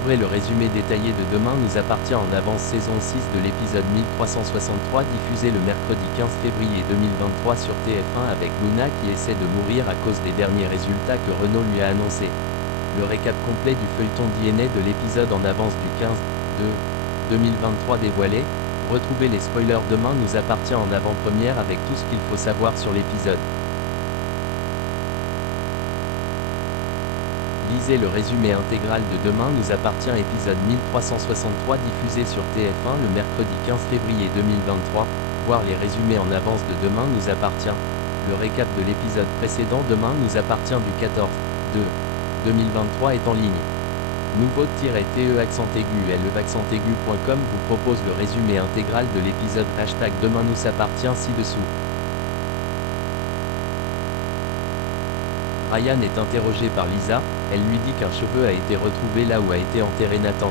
Découvrez le résumé détaillé de Demain nous appartient en avance saison 6 de l'épisode 1363 diffusé le mercredi 15 février 2023 sur TF1 avec Luna qui essaie de mourir à cause des derniers résultats que Renaud lui a annoncés. Le récap complet du feuilleton DNA de l'épisode en avance du 15/2/2023 dévoilé. Retrouvez les spoilers. Demain nous appartient en avant-première avec tout ce qu'il faut savoir sur l'épisode. Lisez le résumé intégral de Demain nous appartient épisode 1363 diffusé sur TF1 le mercredi 15 février 2023. Voir les résumés en avance de Demain nous appartient. Le récap de l'épisode précédent Demain nous appartient du 14/2/2023 est en ligne. Nouveau-te-aigu.com vous propose le résumé intégral de l'épisode #Demain nous appartient ci-dessous. Ryan est interrogé par Lisa, elle lui dit qu'un cheveu a été retrouvé là où a été enterré Nathan.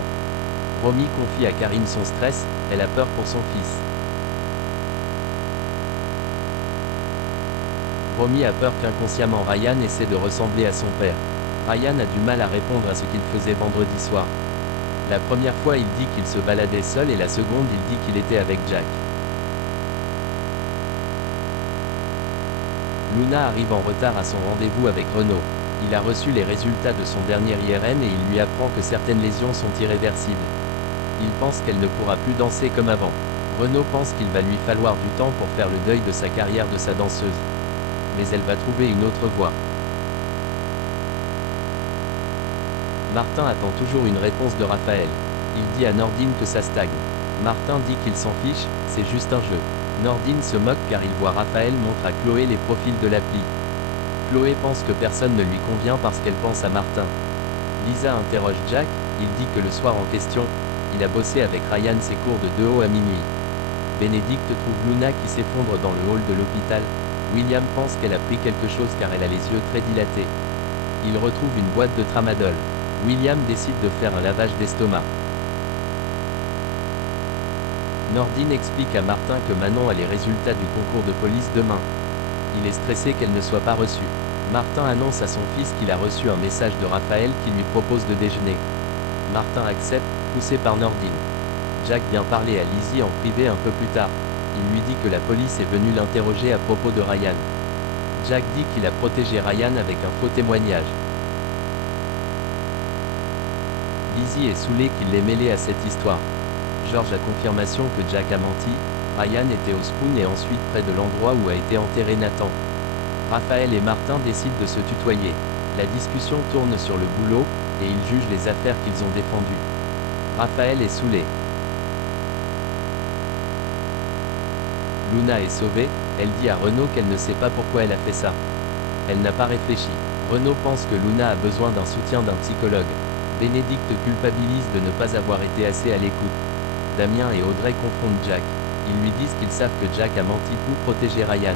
Romy confie à Karine son stress, elle a peur pour son fils. Romy a peur qu'inconsciemment Ryan essaie de ressembler à son père. Ryan a du mal à répondre à ce qu'il faisait vendredi soir. La première fois il dit qu'il se baladait seul et la seconde il dit qu'il était avec Jack. Luna arrive en retard à son rendez-vous avec Renaud. Il a reçu les résultats de son dernier IRM et il lui apprend que certaines lésions sont irréversibles. Il pense qu'elle ne pourra plus danser comme avant. Renaud pense qu'il va lui falloir du temps pour faire le deuil de sa carrière de sa danseuse. Mais elle va trouver une autre voie. Martin attend toujours une réponse de Raphaël. Il dit à Nordine que ça stagne. Martin dit qu'il s'en fiche, c'est juste un jeu. Nordine se moque car il voit Raphaël montre à Chloé les profils de l'appli. Chloé pense que personne ne lui convient parce qu'elle pense à Martin. Lisa interroge Jack, il dit que le soir en question, il a bossé avec Ryan ses cours de 2 à minuit. Bénédicte trouve Luna qui s'effondre dans le hall de l'hôpital. William pense qu'elle a pris quelque chose car elle a les yeux très dilatés. Il retrouve une boîte de tramadol. William décide de faire un lavage d'estomac. Nordine explique à Martin que Manon a les résultats du concours de police demain. Il est stressé qu'elle ne soit pas reçue. Martin annonce à son fils qu'il a reçu un message de Raphaël qui lui propose de déjeuner. Martin accepte, poussé par Nordine. Jack vient parler à Lizzie en privé un peu plus tard. Il lui dit que la police est venue l'interroger à propos de Ryan. Jack dit qu'il a protégé Ryan avec un faux témoignage. Lizzie est saoulée qu'il l'ait mêlé à cette histoire. George a confirmation que Jack a menti. Ryan était au Spoon et ensuite près de l'endroit où a été enterré Nathan. Raphaël et Martin décident de se tutoyer. La discussion tourne sur le boulot, et ils jugent les affaires qu'ils ont défendues. Raphaël est saoulé. Luna est sauvée, elle dit à Renaud qu'elle ne sait pas pourquoi elle a fait ça. Elle n'a pas réfléchi. Renaud pense que Luna a besoin d'un soutien d'un psychologue. Bénédicte culpabilise de ne pas avoir été assez à l'écoute. Damien et Audrey confrontent Jack. Ils lui disent qu'ils savent que Jack a menti pour protéger Ryan.